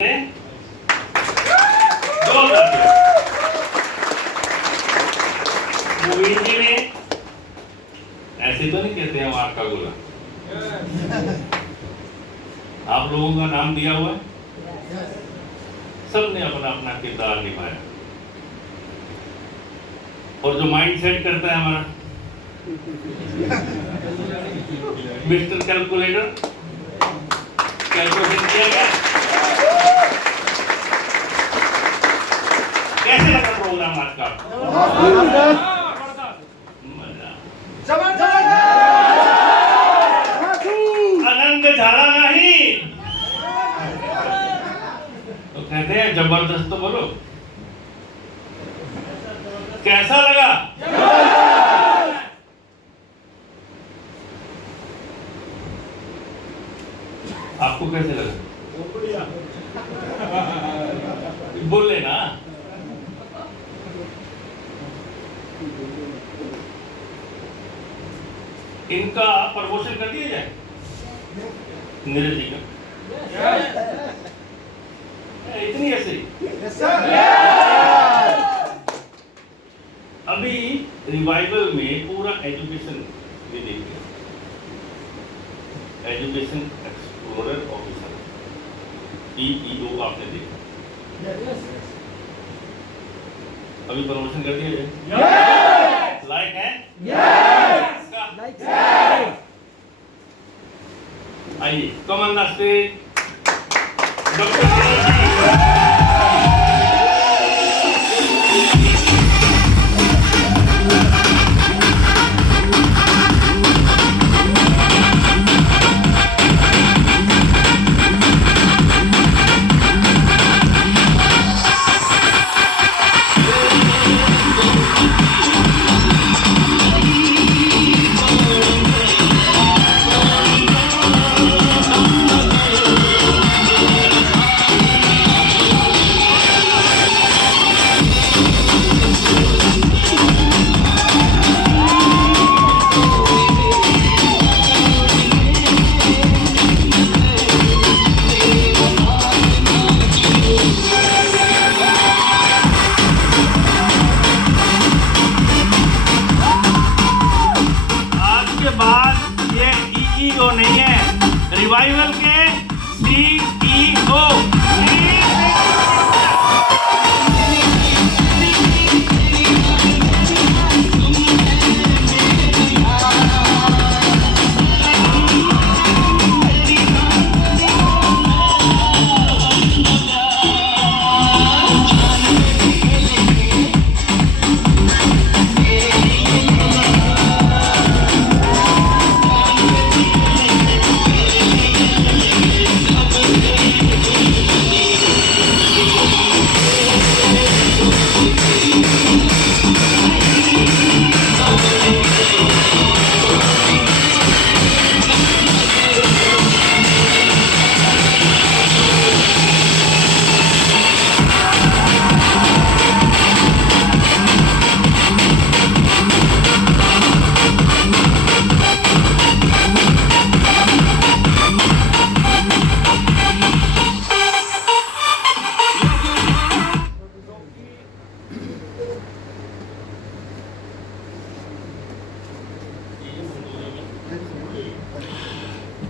Mobile जी ने ऐसे तो नहीं कहते हैं आग का गोला। आप लोगों का नाम दिया हुआ है, सबने अपना अपना किरदार निभाया। और जो माइंड सेट करता है हमारा मिस्टर कैलकुलेटर, कैलकुलेशन किया गया। कैसे लगा प्रोग्राम आज का? आनंद झाला नहीं तो कहते हैं जबरदस्त। तो बोलो कैसा लगा? आपको कैसे लगा? बोले ना। इनका प्रमोशन कर दिया जाए नीरज जी का। इतनी ऐसे अभी रिवाइवल में पूरा एजुकेशन भी देखिए, एजुकेशन एक्सप्लोरर ऑफिसर EEO आपने देखा, अभी प्रमोशन कर दिया जाए। लाइक है? आइए कमल नास्ते डॉक्टर नहीं है, रिवाइवल के CEO।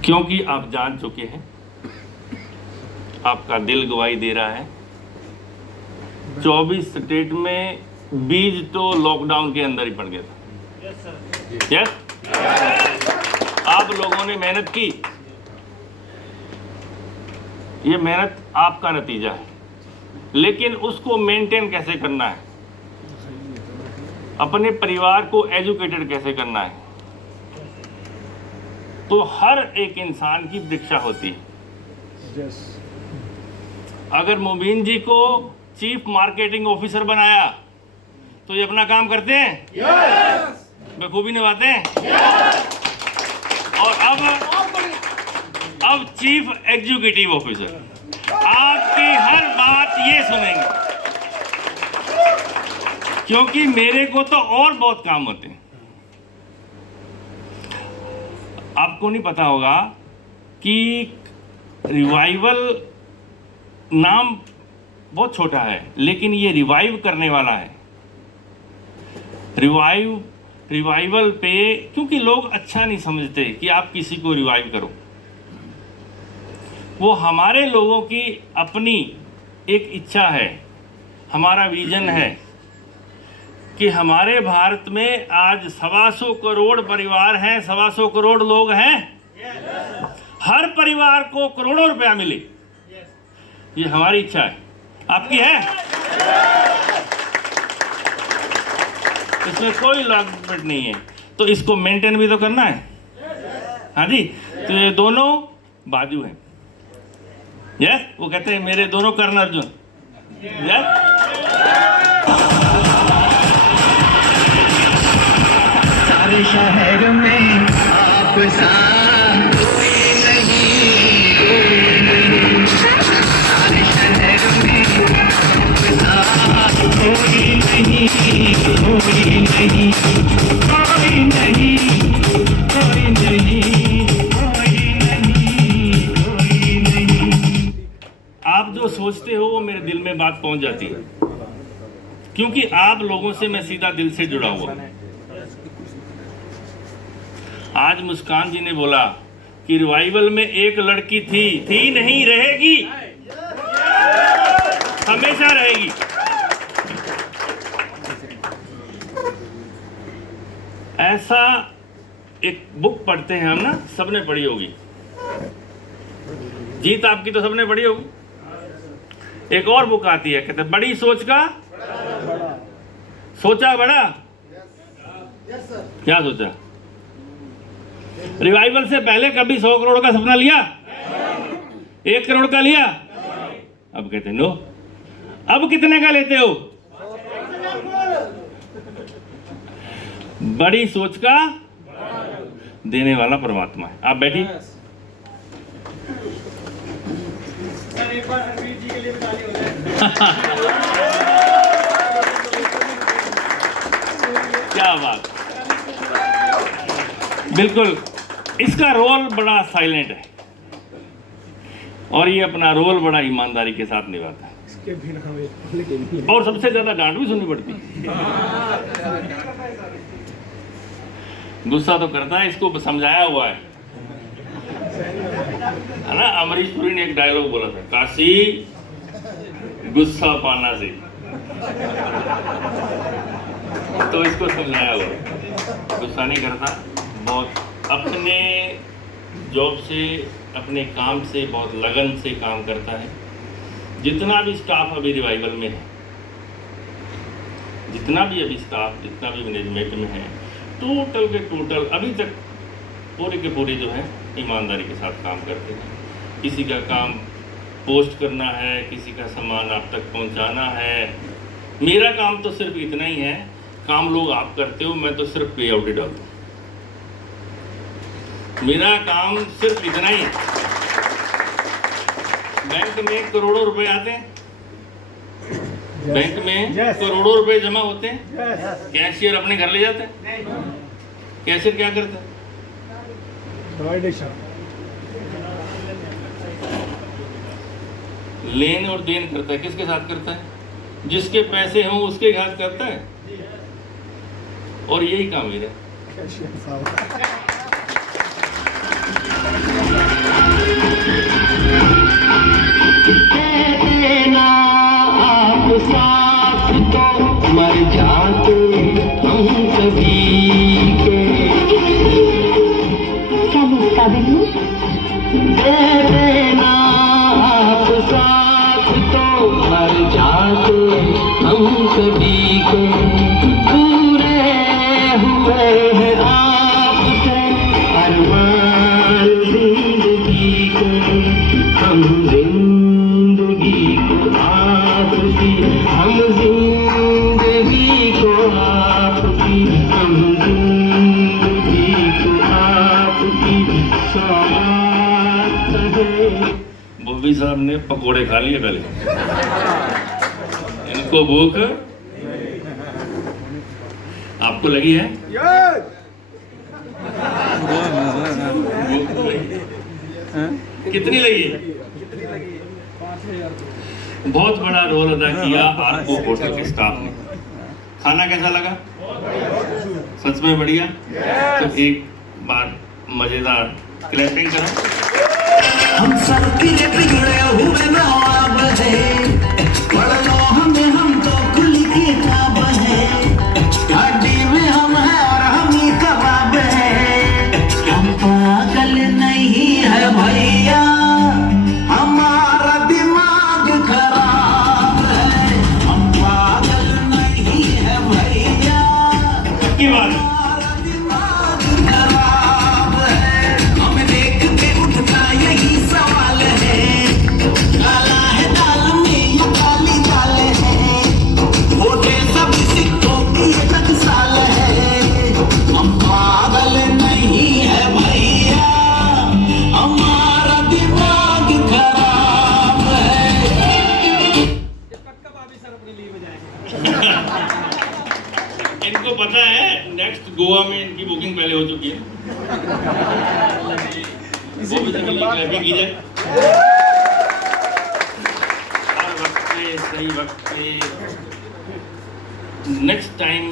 क्योंकि आप जान चुके हैं, आपका दिल गवाही दे रहा है। 24 स्टेट में बीज तो लॉकडाउन के अंदर ही पड़ गया था। यस, आप लोगों ने मेहनत की, ये मेहनत आपका नतीजा है। लेकिन उसको मेंटेन कैसे करना है, अपने परिवार को एजुकेटेड कैसे करना है, तो हर एक इंसान की परीक्षा होती है। अगर मुबीन जी को चीफ मार्केटिंग ऑफिसर बनाया तो ये अपना काम करते हैं, बखूबी निभाते हैं। और अब चीफ एग्जीक्यूटिव ऑफिसर आपकी हर बात ये सुनेंगे, क्योंकि मेरे को तो और बहुत काम होते हैं। आपको नहीं पता होगा कि रिवाइवल नाम बहुत छोटा है, लेकिन ये रिवाइव करने वाला है। रिवाइवल पे, क्योंकि लोग अच्छा नहीं समझते कि आप किसी को रिवाइव करो। वो हमारे लोगों की अपनी एक इच्छा है, हमारा विजन है कि हमारे भारत में आज 125 करोड़ परिवार हैं, 125 करोड़ लोग हैं। हर परिवार को करोड़ों रुपया मिले, ये हमारी इच्छा है। आपकी है? इसमें कोई लॉकमेंट नहीं है, तो इसको मेंटेन भी तो करना है। हाँ जी, तो ये दोनों बाजू हैं। यस, वो कहते हैं मेरे दोनों कर्ण अर्जुन। यस, सारे शहर में आप सा कोई नहीं, कोई नहीं। सारे शहर में आप सा कोई नहीं, कोई नहीं, कोई नहीं, कोई नहीं, कोई नहीं, कोई नहीं। आप जो सोचते हो वो मेरे दिल में बात पहुंच जाती है, क्योंकि आप लोगों से मैं सीधा दिल से जुड़ा हुआ हूं। आज मुस्कान जी ने बोला कि रिवाइवल में एक लड़की थी नहीं, रहेगी, हमेशा रहेगी। ऐसा एक बुक पढ़ते हैं हम ना, सबने पढ़ी होगी, जीत आपकी तो सबने पढ़ी होगी। एक और बुक आती है, कहते हैं बड़ी सोच का सोचा बड़ा। क्या सोचा? रिवाइवल से पहले कभी 100 करोड़ का सपना लिया? 1 करोड़ का लिया? अब कहते नो। अब कितने का लेते हो? बड़ी सोच का देने वाला परमात्मा है। आप बैठिए। क्या बात, बिल्कुल। इसका रोल बड़ा साइलेंट है और ये अपना रोल बड़ा ईमानदारी के साथ निभाता है, और सबसे ज्यादा डांट भी सुननी पड़ती है। गुस्सा तो करता है, इसको समझाया हुआ है ना। अमरीश पुरी ने एक डायलॉग बोला था, काशी गुस्सा पाना से, तो इसको समझाया हुआ है। गुस्सा नहीं करता, बहुत अपने जॉब से, अपने काम से बहुत लगन से काम करता है। जितना भी स्टाफ अभी रिवाइवल में है, जितना भी अभी स्टाफ, जितना भी मैनेजमेंट में है, टोटल के टोटल अभी तक पूरे के पूरे जो है ईमानदारी के साथ काम करते हैं। किसी का काम पोस्ट करना है, किसी का सामान आप तक पहुंचाना है। मेरा काम तो सिर्फ इतना ही है, काम लोग आप करते हो, मैं तो सिर्फ पे आउट ही डालता हूँ। मेरा काम सिर्फ इतना ही है। बैंक में करोड़ों रुपए आते हैं, बैंक में करोड़ों रुपए जमा होते हैं, कैशियर अपने घर ले जाते हैं। कैशियर क्या करता है? लेन और देन करता है। किसके साथ करता है? जिसके पैसे हों उसके साथ करता है, और यही काम मेरा। आप साथ तो मर जाते हम सभी के। क्या मैं काबिल हूँ? देना आप साथ तो मर जाते हम सभी के। पूरे हुए हैं आपसे अरमान जिंदगी के। हम जिंदगी को आपकी, हम जिंदगी को आपकी, हम जिंदगी को आपकी सौगात है। बोबी साहब ने पकोड़े खा लिए पहले, इनको भूख आपको लगी है? कितनी लगी है? बहुत बड़ा रोल अदा किया आपको होटल के स्टाफ ने। खाना कैसा लगा? सच में बढ़िया। तो एक बार मजेदार क्लैपिंग करो। हम सब बिगड़े हुए नवाब हैं, पढ़ लो हमें, हम तो कुल किताब है, हड्डी में हम हैं और हम ही कबाब है। हम पागल नहीं है भैया, हमारा दिमाग खराब है। हम पागल नहीं है भैया, की बात है। हमारा दिमाग खराब है। हम देख के उठता यही सवाल है, काला है दाल में या काली दाल है, वोटे सब सिक्कों की टकसाल है। हम पागल नहीं है भैया, हमारा दिमाग खराब है। इनको पता है नेक्स्ट गोवा में इनकी बुकिंग पहले हो चुकी है। वो भी क्लैपिंग की जाए। हर वक्त पे सही वक्त पे नेक्स्ट टाइम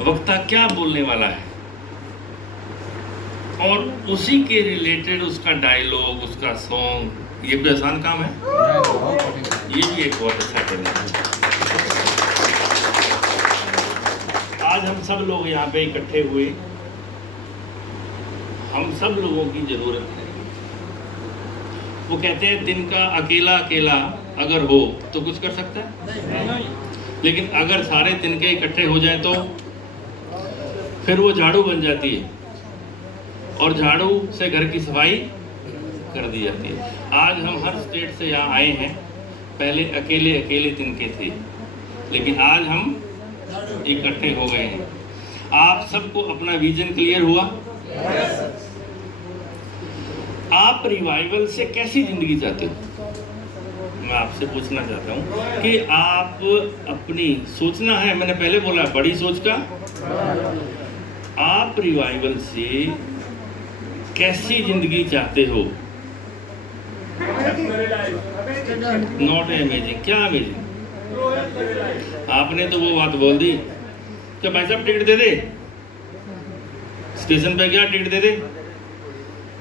वक्ता क्या बोलने वाला है और उसी के रिलेटेड उसका डायलॉग, उसका सॉन्ग, ये भी आसान काम है। ये भी एक बहुत अच्छा टैलेंट है। आज हम सब लोग यहाँ पे इकट्ठे हुए, हम सब लोगों की जरूरत है। वो कहते हैं दिन का अकेला अकेला अगर हो तो कुछ कर सकता है, लेकिन अगर सारे दिन के इकट्ठे हो जाए तो फिर वो झाड़ू बन जाती है और झाड़ू से घर की सफाई कर दी जाती है। आज हम हर स्टेट से यहाँ आए हैं। पहले अकेले अकेले तिनके थे, लेकिन आज हम इकट्ठे हो गए हैं। आप सबको अपना विजन क्लियर हुआ? आप रिवाइवल से कैसी जिंदगी चाहते हो? मैं आपसे पूछना चाहता हूँ कि आप अपनी सोचना है, मैंने पहले बोला बड़ी सोच का। आप रिवाइवल से कैसी जिंदगी चाहते हो? Not amazing. क्या अमेजिंग? आपने तो वो बात बोल दी कि भाई साहब टिकट दे दे, स्टेशन पे गया टिकट दे दे,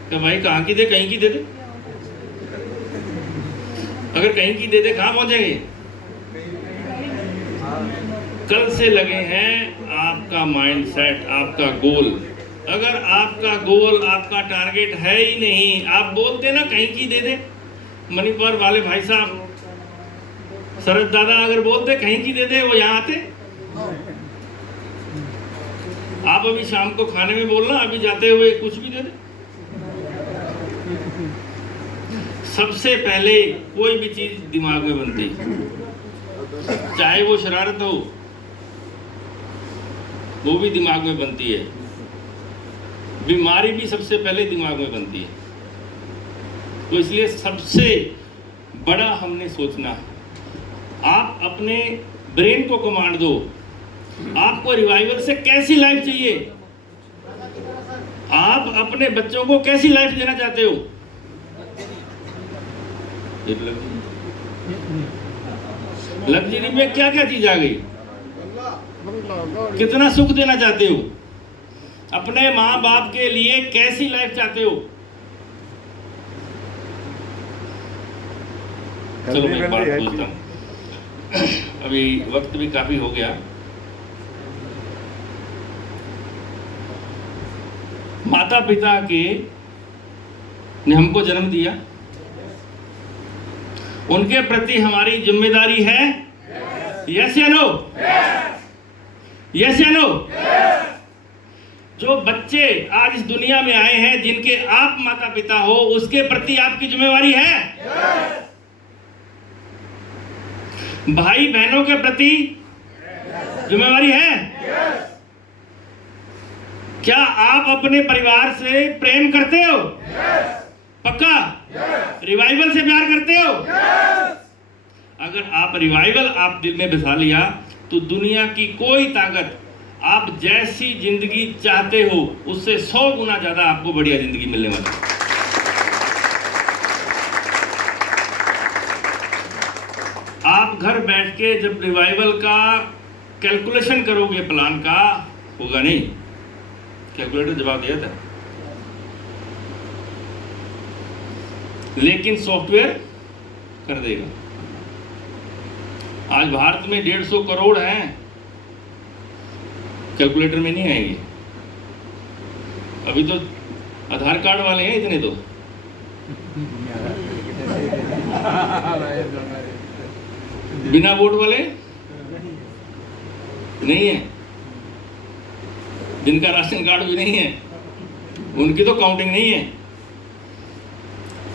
कि भाई कहाँ की दे, कहीं की दे दे। अगर कहीं की दे दे कहाँ पहुंचेंगे? कल से लगे हैं आपका माइंडसेट, आपका गोल। अगर आपका गोल, आपका टारगेट है ही नहीं, आप बोलते ना कहीं की दे दे। मणिपुर वाले भाई साहब शरद दादा अगर बोलते कहीं की दे दे, वो यहाँ आते। आप अभी शाम को खाने में बोलना, अभी जाते हुए कुछ भी दे दे। सबसे पहले कोई भी चीज दिमाग में बनती, चाहे वो शरारत हो, वो भी दिमाग में बनती है। बीमारी भी सबसे पहले दिमाग में बनती है। तो इसलिए सबसे बड़ा हमने सोचना है। आप अपने ब्रेन को कमांड दो। आपको रिवाइवल से कैसी लाइफ चाहिए? आप अपने बच्चों को कैसी लाइफ देना चाहते हो? लग्जरी में क्या क्या चीज आ गई? कितना सुख देना चाहते हो? अपने माँ बाप के लिए कैसी लाइफ चाहते हो? चलो मैं एक बात पूछता हूँ, अभी वक्त भी काफी हो गया। माता पिता के ने हमको जन्म दिया, उनके प्रति हमारी जिम्मेदारी है। यस या नो? यस या नो? जो बच्चे आज इस दुनिया में आए हैं, जिनके आप माता पिता हो, उसके प्रति आपकी जिम्मेवारी है। भाई बहनों के प्रति जिम्मेवारी है। क्या आप अपने परिवार से प्रेम करते हो? पक्का? रिवाइवल से प्यार करते हो? अगर आप रिवाइवल आप दिल में बसा लिया तो दुनिया की कोई ताकत आप जैसी जिंदगी चाहते हो उससे 100 गुना ज्यादा आपको बढ़िया जिंदगी मिलने वाली है। आप घर बैठ के जब रिवाइवल का कैलकुलेशन करोगे प्लान का, होगा नहीं। कैलकुलेटर जवाब दिया था, लेकिन सॉफ्टवेयर कर देगा। आज भारत में 150 करोड़ हैं, कैलकुलेटर में नहीं आएंगे। अभी तो आधार कार्ड वाले हैं इतने तो, बिना वोट वाले नहीं है, जिनका राशन कार्ड भी नहीं है उनकी तो काउंटिंग नहीं है।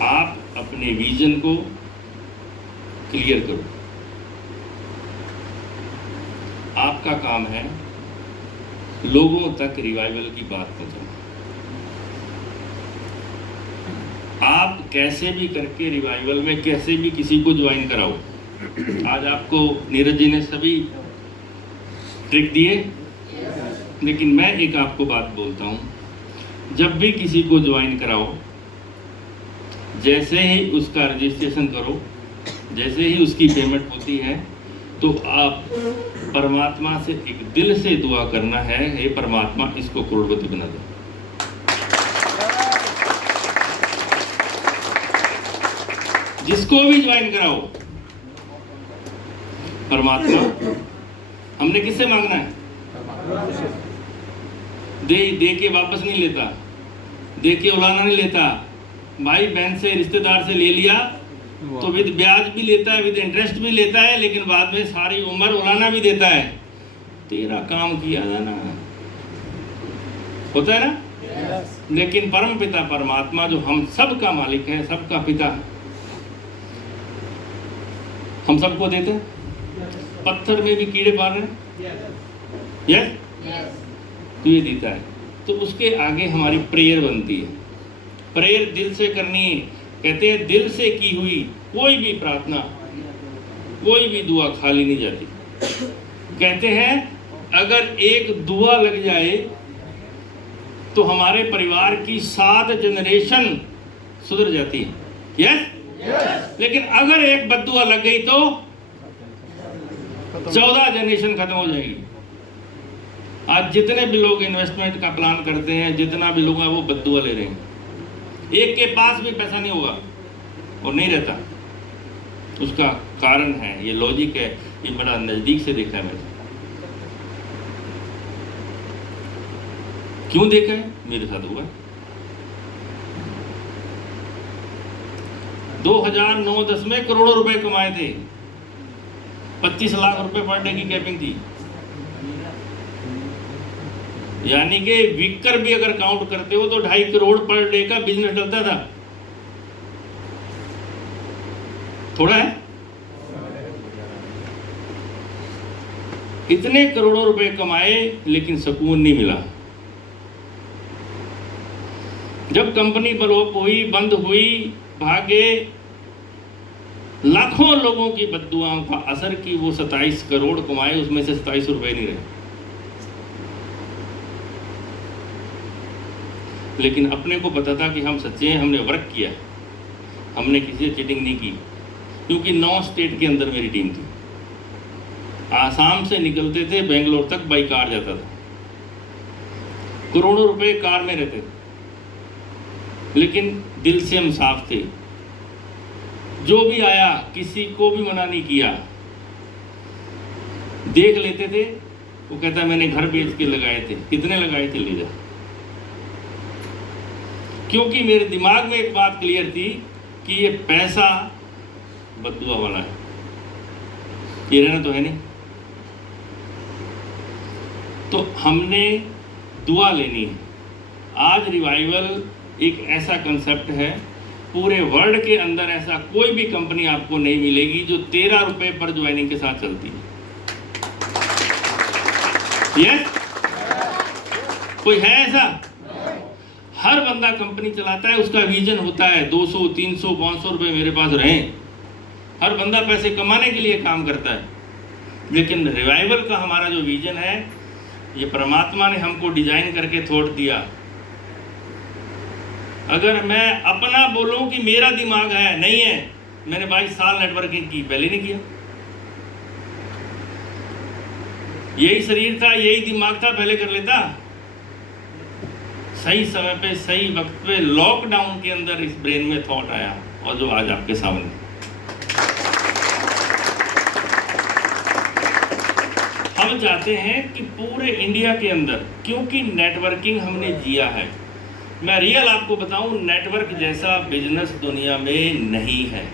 आप अपने विजन को क्लियर करो। आपका काम है लोगों तक रिवाइवल की बात पहुंचाना। आप कैसे भी करके रिवाइवल में कैसे भी किसी को ज्वाइन कराओ। आज आपको नीरज जी ने सभी ट्रिक दिए, लेकिन मैं एक आपको बात बोलता हूं, जब भी किसी को ज्वाइन कराओ, जैसे ही उसका रजिस्ट्रेशन करो, जैसे ही उसकी पेमेंट होती है, तो आप परमात्मा से एक दिल से दुआ करना है, हे परमात्मा इसको करोड़पति बना दो। जिसको भी ज्वाइन कराओ, परमात्मा हमने किससे मांगना है? दे के वापस नहीं लेता, दे के उलाना नहीं लेता। भाई बहन से, रिश्तेदार से ले लिया तो विद ब्याज भी लेता है, विद इंटरेस्ट भी लेता है, लेकिन बाद में सारी उम्र उलाना भी देता है। तेरा काम किया था ना, होता है ना। लेकिन परम पिता परमात्मा जो हम सब का मालिक है, सबका पिता, हम सबको देते हैं। पत्थर में भी कीड़े पाल रहे हैं, यस, तो ये देता है। तो उसके आगे हमारी प्रेयर बनती है। प्रेयर दिल से करनी है। कहते हैं दिल से की हुई कोई भी प्रार्थना, कोई भी दुआ खाली नहीं जाती। कहते हैं अगर एक दुआ लग जाए तो हमारे परिवार की 7 जनरेशन सुधर जाती है, यस? लेकिन अगर एक बद्दुआ लग गई तो 14 जनरेशन खत्म हो जाएगी। आज जितने भी लोग इन्वेस्टमेंट का प्लान करते हैं, जितना भी लोग हैं, वो बद्दुआ ले रहे हैं। एक के पास भी पैसा नहीं होगा और नहीं रहता। उसका कारण है, ये लॉजिक है, ये बड़ा नजदीक से देखा है मैंने। क्यों देखा है? मेरे साथ हुआ। 2009-10 में करोड़ों रुपए कमाए थे, 25 लाख रुपए पर डे की कैपिंग थी। यानी कि विकर भी अगर काउंट करते हो तो 2.5 करोड़ पर डे का बिजनेस चलता था। थोड़ा है? इतने करोड़ों रुपए कमाए लेकिन सुकून नहीं मिला। जब कंपनी ब्लॉक हुई, बंद हुई, भागे, लाखों लोगों की बद्दुआओं का असर की वो 27 करोड़ कमाए, उसमें से 27 रुपए नहीं रहे। लेकिन अपने को पता था कि हम सच्चे हैं, हमने वर्क किया, हमने किसी से चीटिंग नहीं की। क्योंकि 9 स्टेट के अंदर मेरी टीम थी। आसाम से निकलते थे, बेंगलोर तक बाई कार जाता था। करोड़ों रुपए कार में रहते थे, लेकिन दिल से हम साफ थे। जो भी आया किसी को भी मना नहीं किया। देख लेते थे, वो कहता मैंने घर बेच के लगाए थे। कितने लगाए थे? ले जा। क्योंकि मेरे दिमाग में एक बात क्लियर थी कि ये पैसा बद्दुआ वाला है, ये रहना तो है नहीं। तो हमने दुआ लेनी है। आज रिवाइवल एक ऐसा कंसेप्ट है, पूरे वर्ल्ड के अंदर ऐसा कोई भी कंपनी आपको नहीं मिलेगी जो 13 रुपए पर ज्वाइनिंग के साथ चलती है। यस? कोई है ऐसा? हर बंदा कंपनी चलाता है, उसका विजन होता है 200, 300, 500 रुपए मेरे पास रहें। हर बंदा पैसे कमाने के लिए काम करता है। लेकिन रिवाइवल का हमारा जो विजन है, ये परमात्मा ने हमको डिजाइन करके छोड़ दिया। अगर मैं अपना बोलूं कि मेरा दिमाग है, नहीं है। मैंने 22 साल नेटवर्किंग की, पहले नहीं किया। यही शरीर था, यही दिमाग था, पहले कर लेता। सही समय पे, सही वक्त पे, लॉकडाउन के अंदर इस ब्रेन में थॉट आया और जो आज आपके सामने। हम चाहते हैं कि पूरे इंडिया के अंदर, क्योंकि नेटवर्किंग हमने जिया है, मैं रियल आपको बताऊं, नेटवर्क जैसा बिजनेस दुनिया में नहीं है,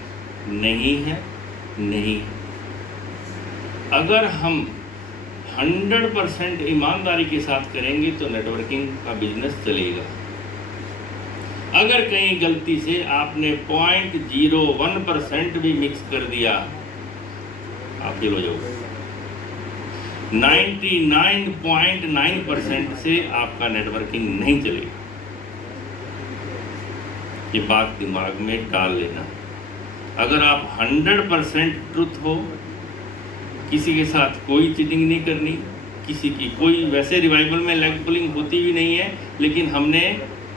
नहीं है, नहीं है। अगर हम 100% ईमानदारी के साथ करेंगे तो नेटवर्किंग का बिजनेस चलेगा। अगर कहीं गलती से आपने 0.01% भी मिक्स कर दिया, आप फेल हो जाओगे। 99.9% से आपका नेटवर्किंग नहीं चलेगा। ये बात दिमाग में डाल लेना। अगर आप 100% ट्रुथ हो, किसी के साथ कोई चीटिंग नहीं करनी, किसी की कोई, वैसे रिवाइवल में लेग पुलिंग होती भी नहीं है, लेकिन हमने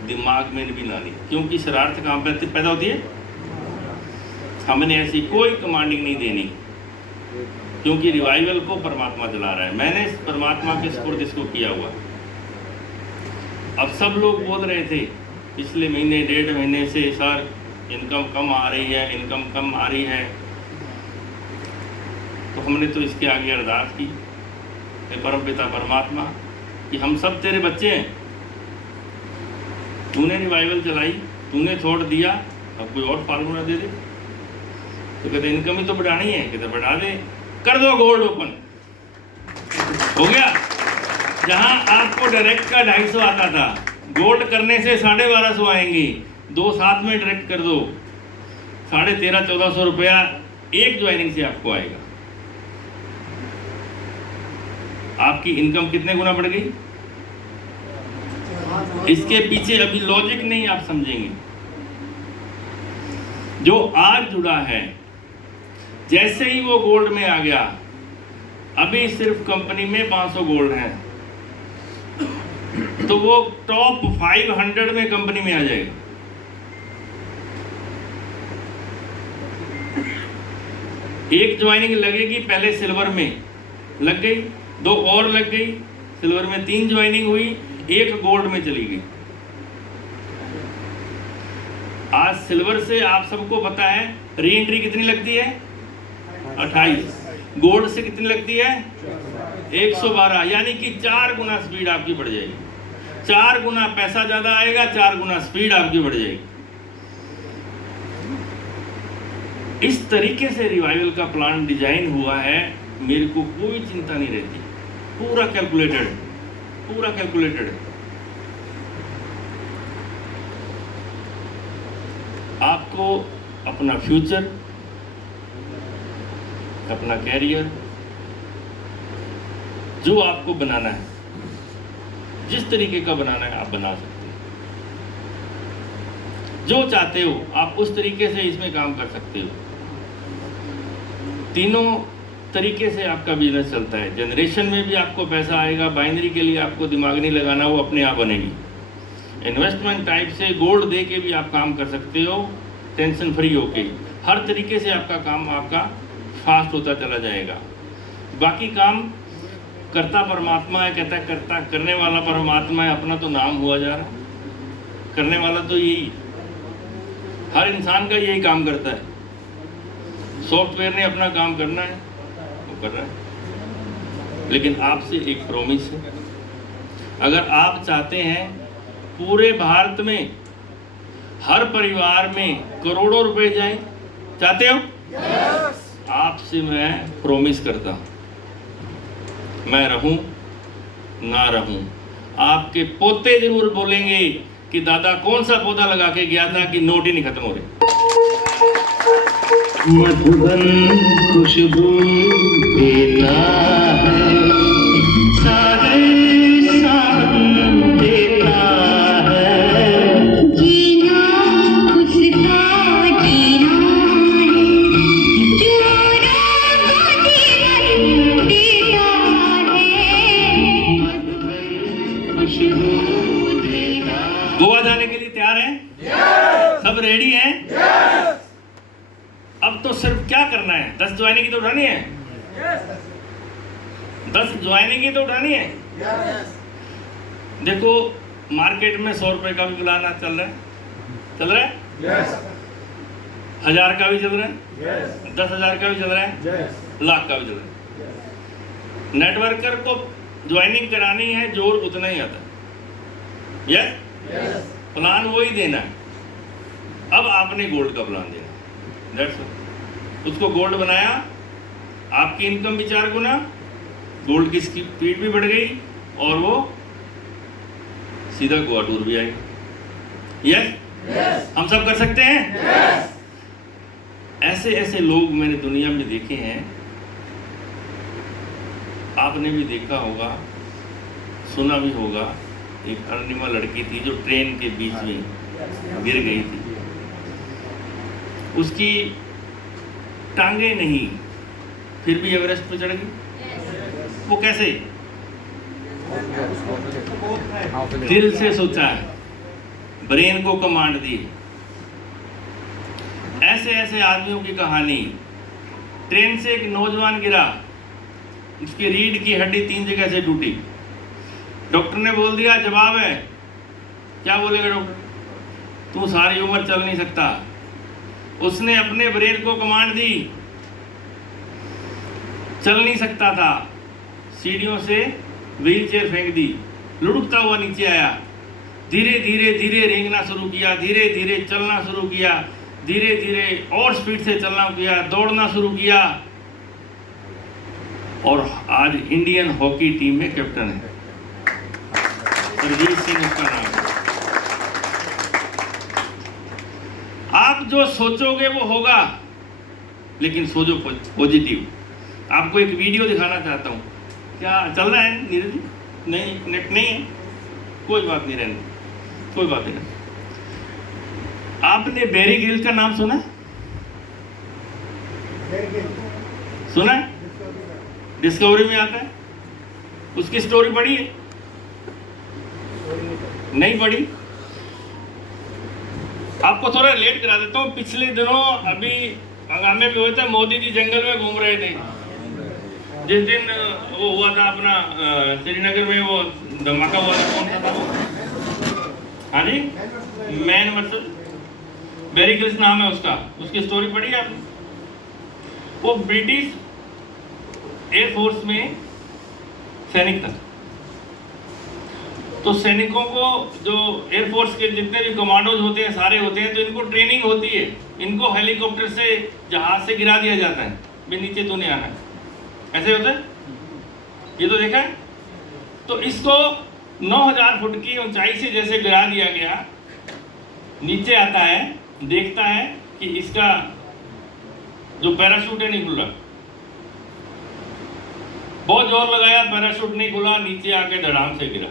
दिमाग में भी लानी, क्योंकि शरारत कहाँ पे पैदा होती है। हमने ऐसी कोई कमांडिंग नहीं देनी, क्योंकि रिवाइवल को परमात्मा चला रहा है। मैंने परमात्मा के सुपुर्द इसको किया हुआ। अब सब लोग बोल रहे थे पिछले महीने, 1.5 महीने से, सर इनकम कम आ रही है, इनकम कम आ रही है। तो हमने तो इसके आगे अरदास की, परम पिता परमात्मा, कि हम सब तेरे बच्चे हैं, तूने रिवाइवल चलाई, तूने थोड़ दिया, अब कोई और फार्मूला दे दे। तो कहते इनकम ही तो बढ़ानी है, कहते बढ़ा दे, कर दो गोल्ड ओपन। हो गया। जहां आपको डायरेक्ट का 250 आता था, गोल्ड करने से 1250 आएंगे, 2 साथ में डायरेक्ट कर दो, 1300-1400 रुपया एक ज्वाइनिंग से आपको आएगा। आपकी इनकम कितने गुना बढ़ गई? इसके पीछे अभी लॉजिक नहीं आप समझेंगे। जो आज जुड़ा है, जैसे ही वो गोल्ड में आ गया, अभी सिर्फ कंपनी में 500 गोल्ड हैं, तो वो टॉप 500 में कंपनी में आ जाएगा। एक ज्वाइनिंग लगेगी, पहले सिल्वर में लग गई, 2 और लग गई, सिल्वर में 3 ज्वाइनिंग हुई, 1 गोल्ड में चली गई। आज सिल्वर से आप सबको पता है री एंट्री कितनी लगती है? 28। गोल्ड से कितनी लगती है? 112। यानी कि 4 गुना स्पीड आपकी बढ़ जाएगी। 4 गुना पैसा ज्यादा आएगा, 4 गुना स्पीड आपकी बढ़ जाएगी। इस तरीके से रिवाइवल का प्लान डिजाइन हुआ है, मेरे को कोई चिंता नहीं रहती, पूरा कैलकुलेटेड, पूरा कैलकुलेटेड। आपको अपना फ्यूचर, अपना कैरियर, जो आपको बनाना है, जिस तरीके का बनाना है आप बना सकते हो। जो चाहते हो आप उस तरीके से इसमें काम कर सकते हो। तीनों तरीके से आपका बिजनेस चलता है। जनरेशन में भी आपको पैसा आएगा, बाइनरी के लिए आपको दिमाग नहीं लगाना, वो अपने आप बनेगी। इन्वेस्टमेंट टाइप से गोल्ड दे के भी आप काम कर सकते हो, टेंशन फ्री होके। हर तरीके से आपका काम आपका फास्ट होता चला जाएगा। बाकी काम करता परमात्मा है, कहता है करता करने वाला परमात्मा है, अपना तो नाम हुआ जा रहा है। करने वाला तो यही, हर इंसान का यही काम करता है। सॉफ्टवेयर ने अपना काम करना है, वो कर रहा है। लेकिन आपसे एक प्रॉमिस है, अगर आप चाहते हैं पूरे भारत में हर परिवार में करोड़ों रुपए जाए, चाहते हो? आपसे मैं प्रॉमिस करता हूं, मैं रहूं ना रहूं, आपके पोते जरूर बोलेंगे कि दादा कौन सा पौधा लगा के गया था कि नोट ही नहीं खत्म हो रहे। मधुबन खुशबू देता है, सागर शाम देता है, जीना उसका जीना है, जो रात जीवन देता है। खुशबू देता। गोवा जाने के लिए तैयार हैं? सब रेडी हैं? अब तो सिर्फ क्या करना है, 10 ज्वाइनिंग की तो उठानी है। 10 ज्वाइनिंग ही तो उठानी है। देखो मार्केट में 100 रुपए का भी बुलाना चल रहा है, 1000 का भी चल रहा है, 10,000 का भी चल रहा है, लाख का भी चल रहा है। नेटवर्कर को ज्वाइनिंग करानी है, जोर उतना ही आता है। यस, प्लान वही देना है। अब आपने गोल्ड का प्लान देना, दैट्स ऑल। उसको गोल्ड बनाया, आपकी इनकम भी 4 गुना, गोल्ड की स्पीड भी बढ़ गई और वो सीधा गोवा टूर भी आएगा। यस, हम सब कर सकते हैं। ऐसे ऐसे लोग मैंने दुनिया में देखे हैं, आपने भी देखा होगा, सुना भी होगा। एक अरुणिमा लड़की थी जो ट्रेन के बीच में गिर गई थी, उसकी टांगे नहीं, फिर भी एवरेस्ट पे चढ़ गई। वो कैसे? दिल से सोचा है, ब्रेन को कमांड दी। ऐसे ऐसे आदमियों की कहानी। ट्रेन से एक नौजवान गिरा, उसकी रीढ़ की हड्डी 3 जगह से टूटी। डॉक्टर ने बोल दिया जवाब है। क्या बोलेगा डॉक्टर? तू सारी उम्र चल नहीं सकता। उसने अपने ब्रेन को कमांड दी, चल नहीं सकता था, सीढ़ियों से व्हील चेयर फेंक दी, लुढ़कता हुआ नीचे आया, धीरे धीरे धीरे रेंगना शुरू किया, धीरे धीरे चलना शुरू किया, धीरे धीरे और स्पीड से चलना किया, दौड़ना शुरू किया और आज इंडियन हॉकी टीम में कैप्टन है। सरजीत सिंह उसका नाम है। आप जो सोचोगे वो होगा, लेकिन सोचो पॉजिटिव। आपको एक वीडियो दिखाना चाहता हूँ। क्या चल रहा है नीरज जी? नहीं, नेट नहीं है, कोई बात नहीं, रहने, कोई बात नहीं। आपने बेरी गिल का नाम सुना है? सुना है? डिस्कवरी में आता है। उसकी स्टोरी पढ़ी है? नहीं पढ़ी? आपको थोड़ा लेट करा देता हूँ। पिछले दिनों अभी हंगामे भी हुए थे, मोदी जी जंगल में घूम रहे थे। जिस दिन वो हुआ था अपना श्रीनगर में वो धमाका हुआ था, कौन सा था वो? हाँ जी, मैन वर्सेस बेरी ग्रिल्स नाम है उसका। उसकी स्टोरी पढ़ी है आपने? वो ब्रिटिश एयरफोर्स में सैनिक था। तो सैनिकों को, जो एयरफोर्स के जितने भी कमांडोज होते हैं, सारे होते हैं, तो इनको ट्रेनिंग होती है। इनको हेलीकॉप्टर से, जहाज से गिरा दिया जाता है, भी नीचे तो नहीं आना है। ऐसे होता है, ये तो देखा है। तो इसको 9000 फुट की ऊंचाई से जैसे गिरा दिया गया, नीचे आता है, देखता है कि इसका जो पैराशूट है नहीं खुल रहा। बहुत जोर लगाया, पैराशूट नहीं खुला, नीचे आके धड़ाम से गिरा।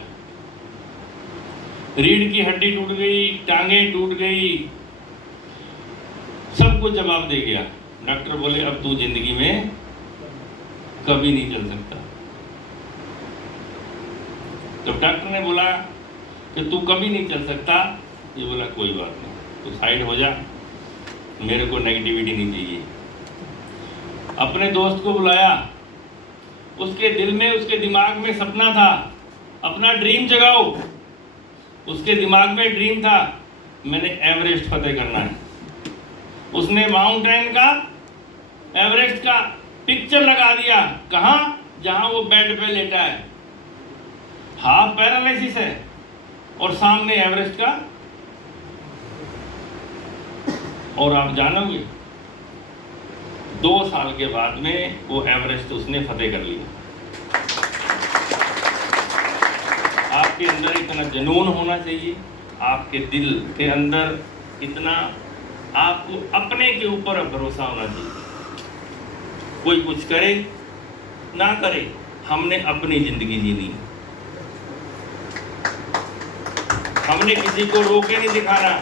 रीढ़ की हड्डी टूट गई, टांगे टूट गई, सब कुछ जवाब दे गया। डॉक्टर बोले अब तू जिंदगी में कभी नहीं चल सकता। तो डॉक्टर ने बोला कि तू कभी नहीं चल सकता। ये बोला कोई बात नहीं, तू साइड हो जा, मेरे को नेगेटिविटी नहीं चाहिए। अपने दोस्त को बुलाया, उसके दिल में, उसके दिमाग में सपना था, अपना ड्रीम जगाओ। उसके दिमाग में ड्रीम था, मैंने एवरेस्ट फतेह करना है। उसने माउंटेन का, एवरेस्ट का पिक्चर लगा दिया। कहाँ? जहां वो बेड पे लेटा है, हाफ पैरालिसिस है, और सामने एवरेस्ट का। और आप जानोगे 2 साल के बाद में वो एवरेस्ट उसने फतेह कर लिया। आपके अंदर इतना जुनून होना चाहिए, आपके दिल के अंदर इतना, आपको अपने के ऊपर भरोसा होना चाहिए। कोई कुछ करे ना करे, हमने अपनी जिंदगी जीनी। हमने किसी को रोके नहीं दिखाना।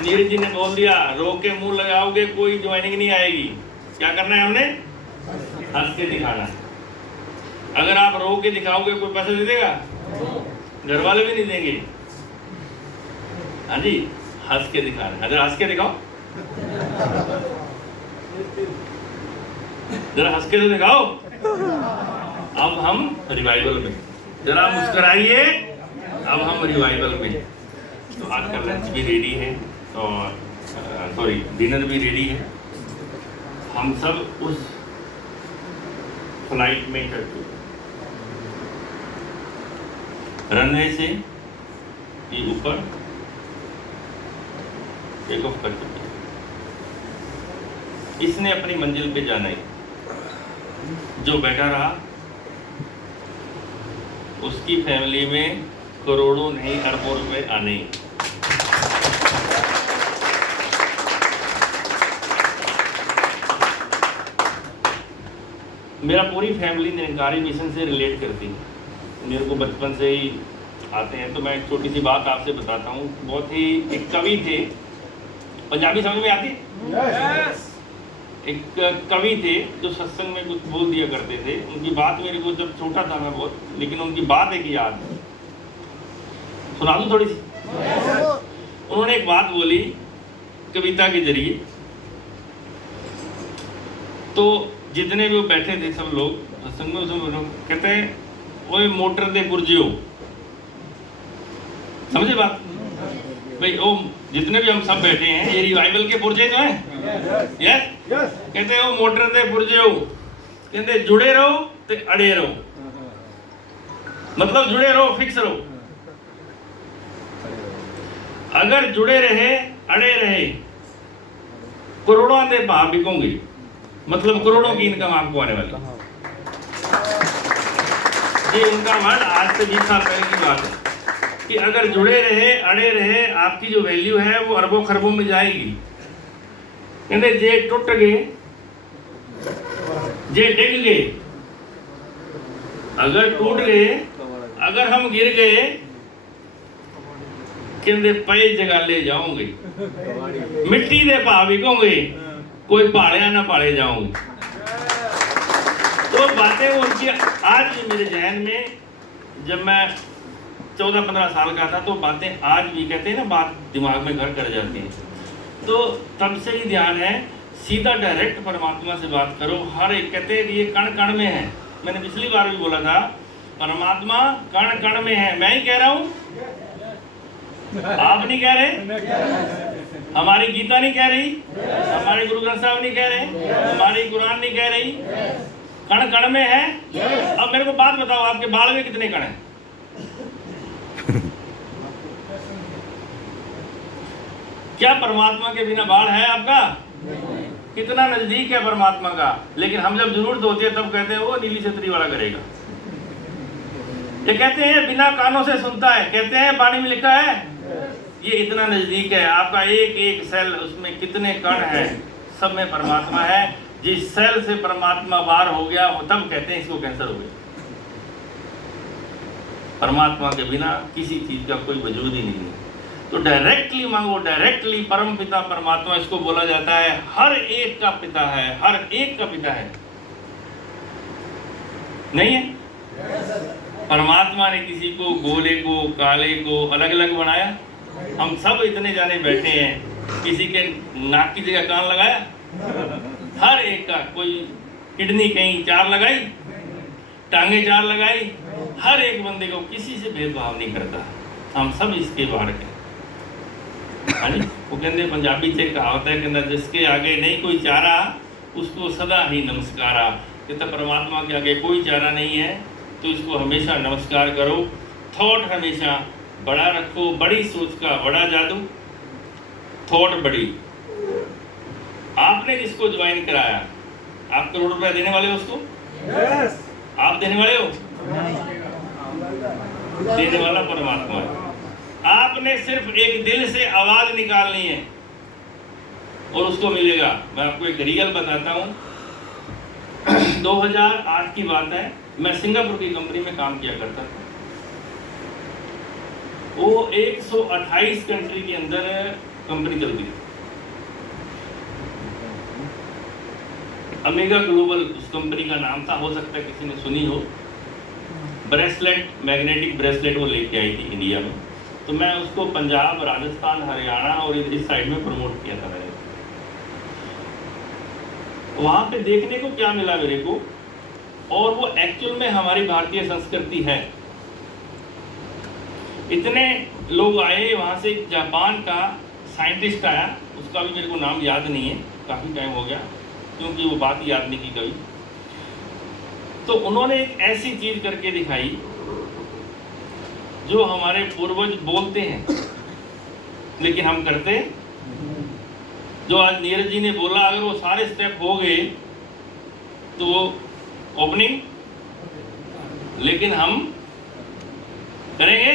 नीरज जी ने बोल दिया, रोके मुंह लगाओगे कोई ज्वाइनिंग नहीं आएगी। क्या करना है? हमने हंस के दिखाना। अगर आप रो के दिखाओगे, कोई पैसा दे देगा? घर वाले भी नहीं देंगे। हाँ जी, हंस के दिखाना। अगर हंस के दिखाओ, जरा हंस के तो दिखाओ। अब हम रिवाइवल में, जरा मुस्कुराइए, अब हम रिवाइवल में। तो आज का लंच भी रेडी है और सॉरी डिनर भी रेडी है। हम सब उस फ्लाइट में चढ़ चुके, रनवे से ये ऊपर टेक ऑफ कर चुके। इसने अपनी मंजिल पे जाना है। जो बैठा रहा उसकी फैमिली में करोड़ों नहीं अरबों रुपए आने। मेरा पूरी फैमिली निरंकारी मिशन से रिलेट करती है, मेरे को बचपन से ही आते हैं। तो मैं एक छोटी सी बात आपसे बताता हूँ। बहुत ही एक कवि थे, पंजाबी समझ में आती? yes. एक कवि थे जो सत्संग में कुछ बोल दिया करते थे। उनकी बात मेरे को जब छोटा था मैं बहुत, लेकिन उनकी बात एक याद है, सुना दूँ थोड़ी सी? उन्होंने एक बात बोली कविता के जरिए। तो जितने भी वो बैठे थे सब लोग सत्संग में, उसमें कहते हैं ओए मोटर दे पुरजियो, समझे बात भाई? ओ जितने भी हम सब बैठे हैं ये रिवाइवल के पुरजे तो हैं, यस? कहते हैं वो मोटर दे पुरजियो, कहते जुड़े रहो ते अड़े रहो, मतलब जुड़े रहो, फिक्स रहो। अगर जुड़े रहे अड़े रहे करोड़ों के भाव बिकोगे, मतलब करोड़ों की इनकम आपको आने वाली। ये उनका वर्ड आज से 20 साल पहले की बात है कि अगर जुड़े रहे अड़े रहे आपकी जो वैल्यू है वो अरबों खरबों में जाएगी। कहते जे टूट गए जे डिग गए, अगर टूट गए, अगर हम गिर गए, कहते पे जगाले जाओगे, मिट्टी दे भाव बिकोगे, कोई पाड़े ना पाड़े जाओगे। तो बातें उनकी आज भी मेरे जहन में, जब मैं 14-15 साल का था तो बातें आज भी, कहते हैं ना, बात दिमाग में घर कर जाती है। तो तब से ही ध्यान है, सीधा डायरेक्ट परमात्मा से बात करो। हर एक, कहते हैं कि ये कण कण में है। मैंने पिछली बार भी बोला था परमात्मा कण कण में है। मैं ही कह रहा हूँ, आप नहीं कह रहे, हमारी गीता नहीं कह रही, हमारे गुरु ग्रंथ साहब नहीं कह रहे, हमारी कुरान नहीं कह रही, कण कण में है। अब मेरे को बात बताओ, आपके बाल में कितने कण हैं? क्या परमात्मा के बिना बाल है आपका? कितना नजदीक है परमात्मा का। लेकिन हम जब जरूरत होती है तब कहते हैं वो नीली छतरी वाला करेगा। ये कहते हैं बिना कानों से सुनता है, कहते हैं पानी में लिखा है। ये इतना नजदीक है आपका, एक एक सेल, उसमें कितने कण हैं, सब में परमात्मा है। जिस सेल से परमात्मा बाहर हो गया वो तब कहते हैं इसको कैंसर हो गया। परमात्मा के बिना किसी चीज का कोई वजूद ही नहीं है। तो डायरेक्टली मांगो, डायरेक्टली परम पिता परमात्मा, इसको बोला जाता है हर एक का पिता है, हर एक का पिता है, नहीं है? परमात्मा ने किसी को गोरे को काले को अलग अलग बनाया? हम सब इतने जाने बैठे हैं, किसी के नाक की जगह कान लगाया? हर एक का, कोई किडनी कहीं 4 लगाई, टांगे 4 लगाई, हर एक बंदे को किसी से भेदभाव नहीं करता। हम सब इसके बाहर के, हाँ जी। वो कहते पंजाबी से कहावत है, कहता जिसके आगे नहीं कोई चारा उसको सदा ही नमस्कारा। कहता परमात्मा के आगे कोई चारा नहीं है तो इसको हमेशा नमस्कार करो। थॉट हमेशा बड़ा रखो, बड़ी सोच का बड़ा जादू, थॉट बड़ी। आपने जिसको ज्वाइन कराया, आप करोड़ रुपया देने वाले हो उसको? yes. आप देने वाले हो? देने वाला परमात्मा है। आपने सिर्फ एक दिल से आवाज निकालनी है और उसको मिलेगा। मैं आपको एक रियल बताता हूँ। 2008 की बात है, मैं सिंगापुर की कंपनी में काम किया करता था। वो 128 कंट्री के अंदर कंपनी चलती थी। अमेगा ग्लोबल उस कंपनी का नाम था, हो सकता है किसी ने सुनी हो। ब्रेसलेट, मैग्नेटिक ब्रेसलेट वो लेके आई थी इंडिया में। तो मैं उसको पंजाब, राजस्थान, हरियाणा और इस साइड में प्रमोट किया था मैंने। वहाँ पे देखने को क्या मिला मेरे को और वो एक्चुअल में हमारी भारतीय संस्कृति है। इतने लोग आए, वहाँ से जापान का साइंटिस्ट आया, उसका भी मेरे को नाम याद नहीं है, काफ़ी टाइम हो गया क्योंकि वो बात याद नहीं की कभी। तो उन्होंने एक ऐसी चीज़ करके दिखाई जो हमारे पूर्वज बोलते हैं लेकिन हम करते। जो आज नीरज जी ने बोला, अगर वो सारे स्टेप हो गए तो वो ओपनिंग, लेकिन हम करेंगे।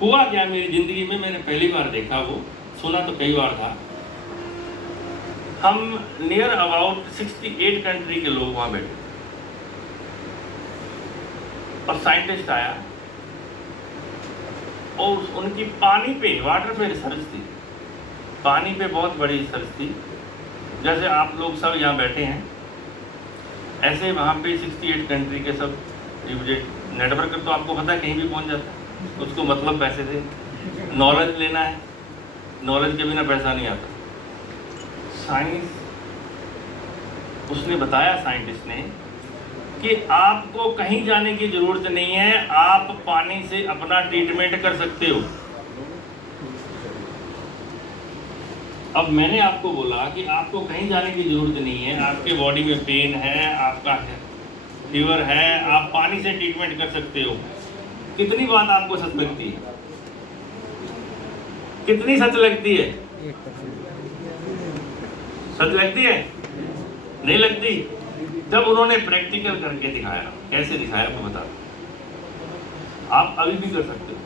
हुआ क्या मेरी जिंदगी में, मैंने पहली बार देखा, वो सुना तो कई बार था। हम नियर अबाउट 68 कंट्री के लोग वहां बैठे और साइंटिस्ट आया और उनकी पानी पे, वाटर पे रिसर्च थी। पानी पे बहुत बड़ी रिसर्च थी। जैसे आप लोग सब यहाँ बैठे हैं, ऐसे वहाँ पे 68 कंट्री के सब नेटवर्क तो आपको पता है कहीं भी पहुँच जाता है, उसको मतलब पैसे से नॉलेज लेना है, नॉलेज के बिना पैसा नहीं आता। साइंस, उसने बताया, साइंटिस्ट ने, कि आपको कहीं जाने की जरूरत नहीं है, आप पानी से अपना ट्रीटमेंट कर सकते हो। अब मैंने आपको बोला कि आपको कहीं जाने की जरूरत नहीं है, आपके बॉडी में पेन है, आपका फीवर है, आप पानी से ट्रीटमेंट कर सकते हो। कितनी बात आपको सच लगती है? कितनी सच लगती है? सच लगती है? नहीं लगती। जब उन्होंने प्रैक्टिकल करके दिखाया, कैसे दिखाया मैं बता दूं, आप अभी भी कर सकते हो।